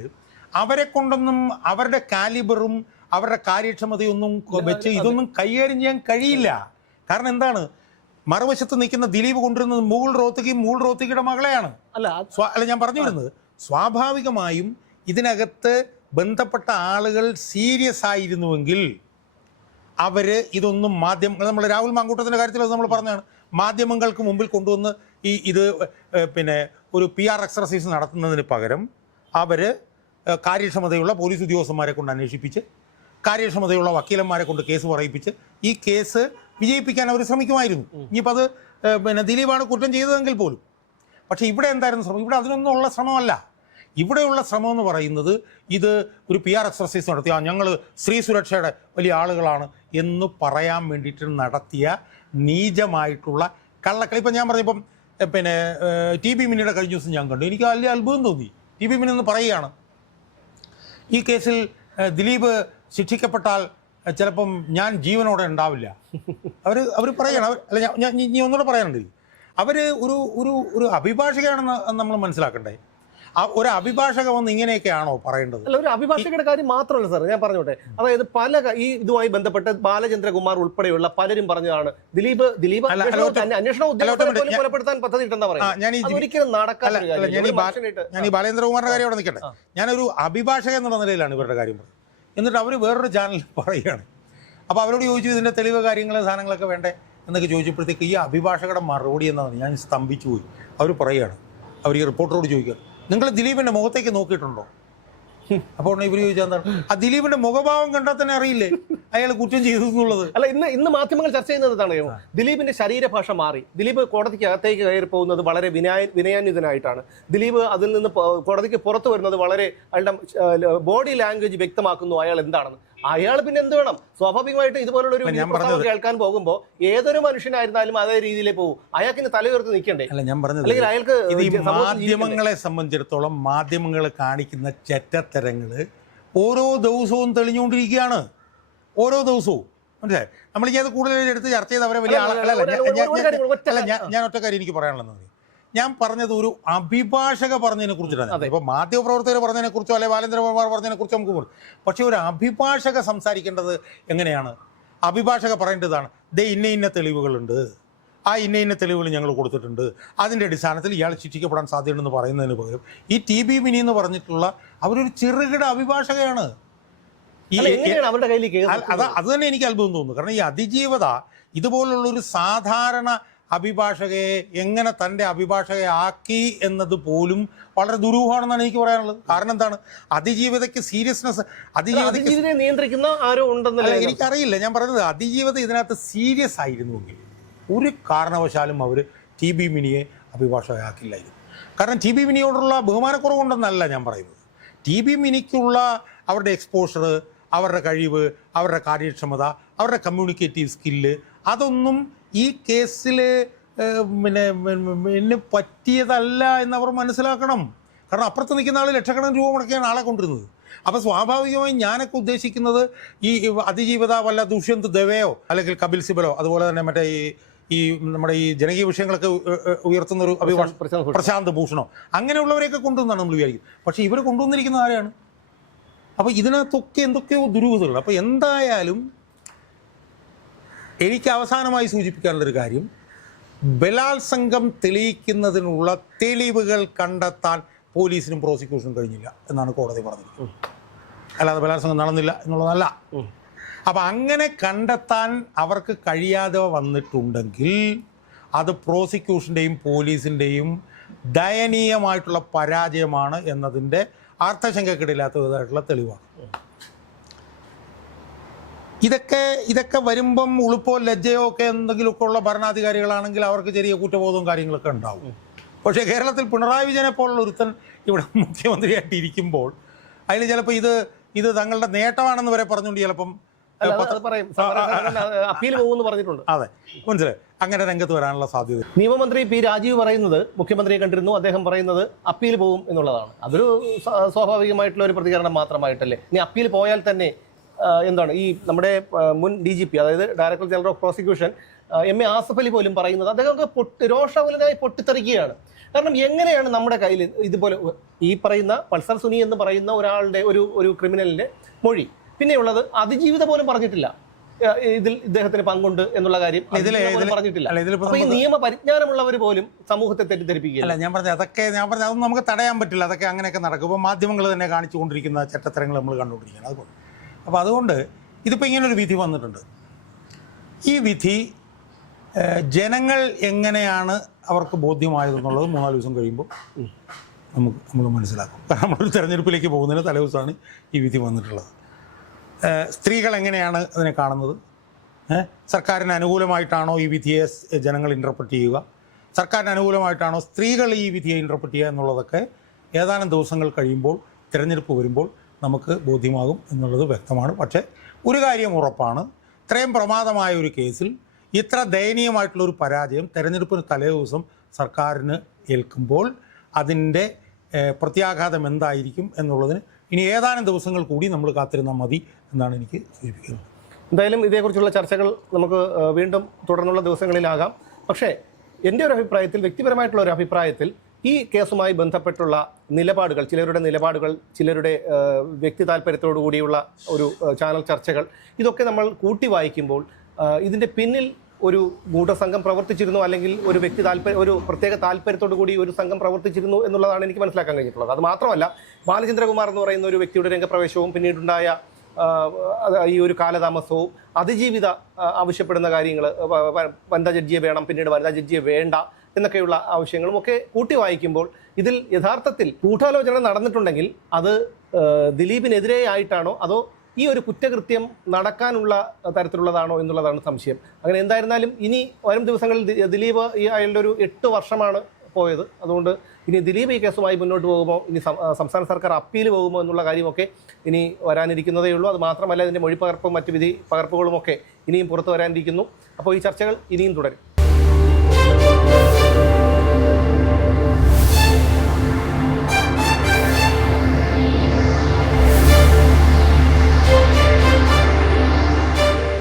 അവരെ കൊണ്ടൊന്നും അവരുടെ കാലിബറും അവരുടെ കാര്യക്ഷമതയൊന്നും വെച്ച് ഇതൊന്നും കൈകാര്യം ചെയ്യാൻ കഴിയില്ല. കാരണം എന്താണ്? മറുവശത്ത് നിൽക്കുന്ന ദിലീപ് കൊണ്ടുവരുന്നത് മൂൾ റോത്തിക്കും മൂൾ റോത്തകിയുടെ മകളെയാണ്.
അല്ല
അല്ല ഞാൻ പറഞ്ഞു വരുന്നത്. സ്വാഭാവികമായും ഇതിനകത്ത് ബന്ധപ്പെട്ട ആളുകൾ സീരിയസ് ആയിരുന്നുവെങ്കിൽ അവർ ഇതൊന്നും മാധ്യമങ്ങൾ നമ്മൾ രാഹുൽ മാങ്കൂട്ടത്തിന്റെ കാര്യത്തിൽ അത് നമ്മൾ പറഞ്ഞതാണ്. മാധ്യമങ്ങൾക്ക് മുമ്പിൽ കൊണ്ടുവന്ന് ഈ ഇത് പിന്നെ ഒരു പി ആർ എക്സർസൈസ് നടത്തുന്നതിന് പകരം അവർ കാര്യക്ഷമതയുള്ള പോലീസ് ഉദ്യോഗസ്ഥന്മാരെ കൊണ്ട് അന്വേഷിപ്പിച്ച് കാര്യക്ഷമതയുള്ള വക്കീലന്മാരെ കൊണ്ട് കേസ് പറയിപ്പിച്ച് ഈ കേസ് വിജയിപ്പിക്കാൻ അവർ ശ്രമിക്കുമായിരുന്നു. ഇനിയിപ്പോൾ അത് പിന്നെ ദിലീപാണ് കുറ്റം ചെയ്തതെങ്കിൽ പോലും. പക്ഷേ ഇവിടെ എന്തായിരുന്നു ശ്രമം? ഇവിടെ അതിനൊന്നും ഉള്ള ശ്രമമല്ല. ഇവിടെയുള്ള ശ്രമം എന്ന് പറയുന്നത് ഇത് ഒരു പി ആർ എക്സർസൈസ് നടത്തിയ ഞങ്ങൾ സ്ത്രീ സുരക്ഷയുടെ വലിയ ആളുകളാണ് എന്ന് പറയാൻ വേണ്ടിയിട്ട് നടത്തിയ നീചമായിട്ടുള്ള കള്ളക്കളി. ഇപ്പം ഞാൻ പറഞ്ഞപ്പം പിന്നെ ടി ബി മിനിയുടെ കഴിഞ്ഞ ദിവസം ഞാൻ കണ്ടു. എനിക്ക് വലിയ അത്ഭുതം തോന്നി. ടി ബി മിനി എന്ന് പറയുകയാണ്. ഈ കേസിൽ ദിലീപ് ശിക്ഷിക്കപ്പെട്ടാൽ ചിലപ്പം ഞാൻ ജീവനോടെ ഉണ്ടാവില്ല. അവർ അവർ പറയണം. അവർ അല്ല ഞാൻ- ഒന്നുകൂടെ പറയാനുണ്ട്. അവർ ഒരു ഒരു ഒരു അഭിഭാഷകയാണെന്ന് നമ്മൾ മനസ്സിലാക്കണ്ടേ? ഒരു അഭിഭാഷക വന്ന് ഇങ്ങനെയൊക്കെയാണോ പറയേണ്ടത്?
അല്ല ഒരു അഭിഭാഷകയുടെ കാര്യം മാത്രമല്ല സാർ ഞാൻ പറഞ്ഞോട്ടെ. അതായത് പല ഈ ഇതുമായി ബന്ധപ്പെട്ട് ബാലചന്ദ്രകുമാർ ഉൾപ്പെടെയുള്ള പലരും പറഞ്ഞതാണ്. ദിലീപ് ദിലീപ് അന്വേഷണ ഉദ്യോഗസ്ഥരെ കൊലപ്പെടുത്താൻ പദ്ധതി പറയുന്നത്. അതൊരിക്കലും നടക്കാത്ത
ഞാൻ ഈ ബാലേന്ദ്രകുമാറിന്റെ കാര്യം അവിടെ നിൽക്കട്ടെ. ഞാനൊരു അഭിഭാഷക എന്നുള്ള നിലയിലാണ് ഇവരുടെ കാര്യം എന്നിട്ട് അവർ വേറൊരു ചാനലിൽ പറയുകയാണ്. അപ്പോൾ അവരോട് ചോദിച്ചു ഇതിന്റെ തെളിവ് കാര്യങ്ങൾ സാധനങ്ങളൊക്കെ വേണ്ടേ? എന്നൊക്കെ ചോദിച്ചപ്പോഴത്തേക്ക് ഈ അഭിഭാഷകരുടെ മറുപടി എന്നാണ് ഞാൻ സ്തംഭിച്ചു പോയി. അവർ പറയുകയാണ്. അവർ ഈ റിപ്പോർട്ടറോട് ചോദിക്കുക നിങ്ങൾ ദിലീപിന്റെ മുഖത്തേക്ക് നോക്കിയിട്ടുണ്ടോ? അപ്പോൾ ഇവർ ചോദിച്ചാൽ എന്താണ്? ആ ദിലീപിന്റെ മുഖഭാവം കണ്ടാൽ തന്നെ അറിയില്ലേ? അയാൾ കുറ്റം ചെയ്തു എന്നുള്ളത്.
അല്ല ഇന്ന് ഇന്ന് മാധ്യമങ്ങൾ ചർച്ച ചെയ്യുന്നത് എന്താണ്? ദിലീപിന്റെ ശരീരഭാഷ മാറി. ദിലീപ് കോടതിക്ക് അകത്തേക്ക് കയറി പോകുന്നത് വളരെ വിനയ വിനയാന്വിതനായിട്ടാണ്. ദിലീപ് അതിൽ നിന്ന് കോടതിക്ക് പുറത്തു വരുന്നത് വളരെ അയാളുടെ ബോഡി ലാംഗ്വേജ് വ്യക്തമാക്കുന്നു അയാൾ എന്താണെന്ന്. അയാൾ പിന്നെ എന്ത് വേണം? സ്വാഭാവികമായിട്ട് ഇതുപോലുള്ള ഒരു കേൾക്കാൻ പോകുമ്പോൾ ഏതൊരു മനുഷ്യനായിരുന്നാലും അതേ രീതിയിലേ പോകും അയാൾക്ക് തലയുയർത്ത് നിൽക്കണ്ടേ?
അല്ല ഞാൻ പറഞ്ഞത്
അല്ലെങ്കിൽ അയാൾക്ക്?
മാധ്യമങ്ങളെ സംബന്ധിച്ചിടത്തോളം മാധ്യമങ്ങൾ കാണിക്കുന്ന ചെറ്റത്തരങ്ങൾ ഓരോ ദിവസവും തെളിഞ്ഞുകൊണ്ടിരിക്കുകയാണ്. ഓരോ ദിവസവും. മനസ്സിലായി? നമ്മൾ അത് കൂടുതൽ എടുത്ത് ചർച്ച ചെയ്ത് അവരെ വലിയ
അല്ല,
ആള-
അല്ല,
അല്ല,
ഒരു-
ഞാൻ-
ഒരു-
ഞാൻ-
ഒരു കാര്യം കൂടെ, ഒറ്റ കാര്യം.
ഞാൻ ഒറ്റ കാര്യം എനിക്ക് പറയാനുള്ളത്. ഞാൻ പറഞ്ഞത് ഒരു അഭിഭാഷക പറഞ്ഞതിനെ കുറിച്ചിട്ടാണ് അതെ. ഇപ്പൊ മാധ്യമപ്രവർത്തകർ പറഞ്ഞതിനെ കുറിച്ചോ അല്ലെ ബാലേന്ദ്രകുമാർ പറഞ്ഞതിനെ കുറിച്ചോ നമുക്ക് പോകും പക്ഷെ ഒരു അഭിഭാഷക സംസാരിക്കേണ്ടത് എങ്ങനെയാണ്? അഭിഭാഷക പറയേണ്ടതാണ് ദേ ഇന്ന ഇന്ന തെളിവുകളുണ്ട്. ആ ഇന്ന ഇന്ന തെളിവുകൾ ഞങ്ങൾ കൊടുത്തിട്ടുണ്ട്. അതിന്റെ അടിസ്ഥാനത്തിൽ ഇയാൾ ശിക്ഷിക്കപ്പെടാൻ സാധ്യതയുണ്ടെന്ന് പറയുന്നതിന് പകരം ഈ ടി ബി മിനി എന്ന് പറഞ്ഞിട്ടുള്ള അവരൊരു ചെറുകിട അഭിഭാഷകയാണ്. അത് തന്നെ എനിക്ക് അത്ഭുതം തോന്നുന്നു. കാരണം ഈ അതിജീവത ഇതുപോലുള്ള ഒരു സാധാരണ അഭിഭാഷകയെ എങ്ങനെ തന്റെ അഭിഭാഷകയെ ആക്കി എന്നത് പോലും വളരെ ദുരൂഹമാണെന്നാണ് എനിക്ക് പറയാനുള്ളത്. കാരണം എന്താണ്? അതിജീവിതയ്ക്ക് സീരിയസ്നെസ് അതിജീവിതയ്ക്ക്
അതിജീവിതയെ നിയന്ത്രിക്കുന്ന ആരോ ഉണ്ടെന്നല്ലേ
എനിക്കറിയില്ല. ഞാൻ പറഞ്ഞത് അതിജീവിത ഇതിനകത്ത് സീരിയസ് ആയിരുന്നുവെങ്കിൽ ഒരു കാരണവശാലും അവർ ടി ബി മിനിയെ അഭിഭാഷകയാക്കില്ലായിരുന്നു. കാരണം ടി ബി മിനിയോടുള്ള ബഹുമാനക്കുറവുണ്ടെന്നല്ല ഞാൻ പറയുന്നത്. ടി ബി മിനിക്കുള്ള അവരുടെ എക്സ്പോഷർ അവരുടെ കഴിവ് അവരുടെ കാര്യക്ഷമത അവരുടെ കമ്മ്യൂണിക്കേറ്റീവ് സ്കില്ല് അതൊന്നും ഈ കേസിൽ പിന്നെ എന്നെ പറ്റിയതല്ല എന്നവർ മനസ്സിലാക്കണം. കാരണം അപ്പുറത്ത് നിൽക്കുന്ന ആൾ ലക്ഷക്കണക്കിന് രൂപ മുടക്കിയാണ് ആളെ കൊണ്ടിരുന്നത് അപ്പോൾ സ്വാഭാവികമായും ഞാനൊക്കെ ഉദ്ദേശിക്കുന്നത് ഈ അതിജീവിത വല്ല ദുഷ്യന്ത് ദവയോ അല്ലെങ്കിൽ കപിൽ സിബലോ അതുപോലെ തന്നെ മറ്റേ ഈ ഈ നമ്മുടെ ഈ ജനകീയ വിഷയങ്ങളൊക്കെ ഉയർത്തുന്ന ഒരു അഭിഭാഷ
പ്രശാന്ത്
ഭൂഷണോ? അങ്ങനെയുള്ളവരെയൊക്കെ കൊണ്ടുവന്നാണ് നമ്മൾ വിചാരിക്കും പക്ഷേ ഇവർ കൊണ്ടുവന്നിരിക്കുന്ന ആരാണ്? അപ്പോൾ ഇതിനകത്തൊക്കെ എന്തൊക്കെയോ ദുരൂഹതകൾ അപ്പോൾ എന്തായാലും എനിക്ക് അവസാനമായി സൂചിപ്പിക്കാനുള്ളൊരു കാര്യം. ബലാത്സംഗം തെളിയിക്കുന്നതിനുള്ള തെളിവുകൾ കണ്ടെത്താൻ പോലീസിനും പ്രോസിക്യൂഷനും കഴിഞ്ഞില്ല എന്നാണ് കോടതി പറഞ്ഞിരിക്കുന്നത്. അല്ലാതെ ബലാത്സംഗം നടന്നില്ല എന്നുള്ളതല്ല. അപ്പം അങ്ങനെ കണ്ടെത്താൻ അവർക്ക് കഴിയാതെ വന്നിട്ടുണ്ടെങ്കിൽ അത് പ്രോസിക്യൂഷന്റെയും പോലീസിന്റെയും ദയനീയമായിട്ടുള്ള പരാജയമാണ് എന്നതിന്റെ അർത്ഥശങ്കക്കിടയില്ലാത്ത വിധമായിട്ടുള്ള തെളിവാണ് ഇതൊക്കെ ഇതൊക്കെ വരുമ്പം ഉളുപ്പോ ലജ്ജയോ ഒക്കെ എന്തെങ്കിലുമൊക്കെ ഉള്ള ഭരണാധികാരികളാണെങ്കിൽ അവർക്ക് ചെറിയ കുറ്റബോധവും കാര്യങ്ങളൊക്കെ ഉണ്ടാവും. പക്ഷേ കേരളത്തിൽ പിണറായി വിജയനെ പോലുള്ള ഒരുത്തൻ ഇവിടെ മുഖ്യമന്ത്രിയായിട്ട് ഇരിക്കുമ്പോൾ അതിൽ ചിലപ്പോൾ ഇത് ഇത് തങ്ങളുടെ നേട്ടമാണെന്ന് വരെ പറഞ്ഞുകൊണ്ട് ചിലപ്പം
അപ്പീൽ പോകുമെന്ന് പറഞ്ഞിട്ടുണ്ട്.
അതെ. മനസ്സിലായി. അങ്ങനെ രംഗത്ത് വരാനുള്ള സാധ്യത.
നിയമമന്ത്രി പി രാജീവ് പറയുന്നത് മുഖ്യമന്ത്രിയെ കണ്ടിരുന്നു. അദ്ദേഹം പറയുന്നത് അപ്പീൽ പോകും എന്നുള്ളതാണ്. അതൊരു സ്വാഭാവികമായിട്ടുള്ള ഒരു പ്രതികരണം മാത്രമായിട്ടല്ലേ? ഇനി അപ്പീൽ പോയാൽ തന്നെ എന്താണ് ഈ നമ്മുടെ മുൻ ഡി ജി പി അതായത് director general of prosecution M A Asaf Ali പോലും പറയുന്നത് അദ്ദേഹമൊക്കെ പൊട്ടി രോഷാകുലനായി പൊട്ടിത്തെറിക്കുകയാണ്. കാരണം എങ്ങനെയാണ് നമ്മുടെ കയ്യിൽ ഇതുപോലെ ഈ പറയുന്ന പൾസർ സുനി എന്ന് പറയുന്ന ഒരാളുടെ ഒരു ഒരു ക്രിമിനലിന്റെ മൊഴി? പിന്നെയുള്ളത് അതിജീവിത പോലും പറഞ്ഞിട്ടില്ല. ഇതിൽ ഇദ്ദേഹത്തിന് പങ്കുണ്ട് എന്നുള്ള കാര്യം പറഞ്ഞിട്ടില്ല. അപ്പൊ ഈ നിയമ പരിജ്ഞാനമുള്ളവർ പോലും സമൂഹത്തെ തെറ്റിദ്ധരിപ്പിക്കുക
അല്ല ഞാൻ പറഞ്ഞ അതൊക്കെ ഞാൻ പറഞ്ഞത് അതൊന്നും നമുക്ക് തടയാൻ പറ്റില്ല. അതൊക്കെ അങ്ങനെയൊക്കെ നടക്കും. ഇപ്പോൾ മാധ്യമങ്ങൾ തന്നെ കാണിച്ചുകൊണ്ടിരിക്കുന്ന ചട്ടത്തരങ്ങൾ നമ്മൾ കണ്ടുകൊണ്ടിരിക്കുകയാണ്. അതുകൊണ്ട് അപ്പോൾ അതുകൊണ്ട് ഇതിപ്പോൾ ഇങ്ങനൊരു വിധി വന്നിട്ടുണ്ട്. ഈ വിധി ജനങ്ങൾ എങ്ങനെയാണ് അവർക്ക് ബോധ്യമായതെന്നുള്ളത് മൂന്നാൽ ദിവസം കഴിയുമ്പോൾ നമുക്ക് നമ്മൾ മനസ്സിലാക്കും. കാരണം നമ്മളൊരു തെരഞ്ഞെടുപ്പിലേക്ക് പോകുന്നതിന് തലേദിവസമാണ് ഈ വിധി വന്നിട്ടുള്ളത്. സ്ത്രീകൾ എങ്ങനെയാണ് അതിനെ കാണുന്നത്? സർക്കാരിന് അനുകൂലമായിട്ടാണോ ഈ വിധിയെ ജനങ്ങൾ ഇന്റർപ്രറ്റ് ചെയ്യുക? സർക്കാരിന് അനുകൂലമായിട്ടാണോ സ്ത്രീകൾ ഈ വിധിയെ ഇന്റർപ്രറ്റ് ചെയ്യുക എന്നുള്ളതൊക്കെ ഏതാനും ദിവസങ്ങൾ കഴിയുമ്പോൾ തിരഞ്ഞെടുപ്പ് വരുമ്പോൾ നമുക്ക് ബോധ്യമാകും എന്നുള്ളത് വ്യക്തമാണ്. പക്ഷേ ഒരു കാര്യം ഉറപ്പാണ്. ഇത്രയും പ്രമാദമായ ഒരു കേസിൽ ഇത്ര ദയനീയമായിട്ടുള്ളൊരു പരാജയം തെരഞ്ഞെടുപ്പിന് തലേ ദിവസം സർക്കാരിന് ഏൽക്കുമ്പോൾ അതിന്റെ പ്രത്യാഘാതം എന്തായിരിക്കും എന്നുള്ളതിന് ഇനി ഏതാനും ദിവസങ്ങൾ കൂടി നമ്മൾ കാത്തിരുന്നാൽ മതി എന്നാണ് എനിക്ക് സൂചിപ്പിക്കുന്നത്.
എന്തായാലും ഇതേക്കുറിച്ചുള്ള ചർച്ചകൾ നമുക്ക് വീണ്ടും തുടർന്നുള്ള ദിവസങ്ങളിലാകാം. പക്ഷേ എന്റെ ഒരു അഭിപ്രായത്തിൽ വ്യക്തിപരമായിട്ടുള്ള ഒരു അഭിപ്രായത്തിൽ ഈ കേസുമായി ബന്ധപ്പെട്ടുള്ള നിലപാടുകൾ ചിലരുടെ നിലപാടുകൾ ചിലരുടെ വ്യക്തി താല്പര്യത്തോടു കൂടിയുള്ള ഒരു ചാനൽ ചർച്ചകൾ ഇതൊക്കെ നമ്മൾ കൂട്ടി വായിക്കുമ്പോൾ ഇതിന്റെ പിന്നിൽ ഒരു ഗൂഢസംഘം പ്രവർത്തിച്ചിരുന്നു അല്ലെങ്കിൽ ഒരു വ്യക്തി താല്പര്യം ഒരു പ്രത്യേക താല്പര്യത്തോടു കൂടി ഒരു സംഘം പ്രവർത്തിച്ചിരുന്നു എന്നുള്ളതാണ് എനിക്ക് മനസ്സിലാക്കാൻ കഴിഞ്ഞിട്ടുള്ളത്. അത് മാത്രമല്ല ബാലചന്ദ്രകുമാർ എന്ന് പറയുന്ന ഒരു വ്യക്തിയുടെ രംഗപ്രവേശവും പിന്നീടുണ്ടായ ഈ ഒരു കാലതാമസവും അതിജീവിത ആവശ്യപ്പെടുന്ന കാര്യങ്ങൾ വനിതാ ജഡ്ജിയെ വേണം പിന്നീട് വനിതാ ജഡ്ജിയെ വേണ്ട എന്നൊക്കെയുള്ള ആവശ്യങ്ങളും ഒക്കെ കൂട്ടി വായിക്കുമ്പോൾ ഇതിൽ യഥാർത്ഥത്തിൽ ഗൂഢാലോചന നടന്നിട്ടുണ്ടെങ്കിൽ അത് ദിലീപിനെതിരെ ആയിട്ടാണോ അതോ ഈ ഒരു കുറ്റകൃത്യം നടക്കാനുള്ള തരത്തിലുള്ളതാണോ എന്നുള്ളതാണ് സംശയം. അങ്ങനെ എന്തായിരുന്നാലും ഇനി വരും ദിവസങ്ങളിൽ ദിലീപ് ഈ അയാളുടെ ഒരു എട്ട് വർഷമാണ് പോയത്. അതുകൊണ്ട് ഇനി ദിലീപ് ഈ കേസുമായി മുന്നോട്ട് പോകുമോ ഇനി സംസ്ഥാന സർക്കാർ അപ്പീൽ പോകുമോ എന്നുള്ള കാര്യമൊക്കെ ഇനി വരാനിരിക്കുന്നതേ ഉള്ളൂ. അത് മാത്രമല്ല ഇതിന്റെ മൊഴിപ്പകർപ്പും മറ്റു വിധി പകർപ്പുകളുമൊക്കെ ഇനിയും പുറത്തു വരാനിരിക്കുന്നു. അപ്പോൾ ഈ ചർച്ചകൾ ഇനിയും തുടരും.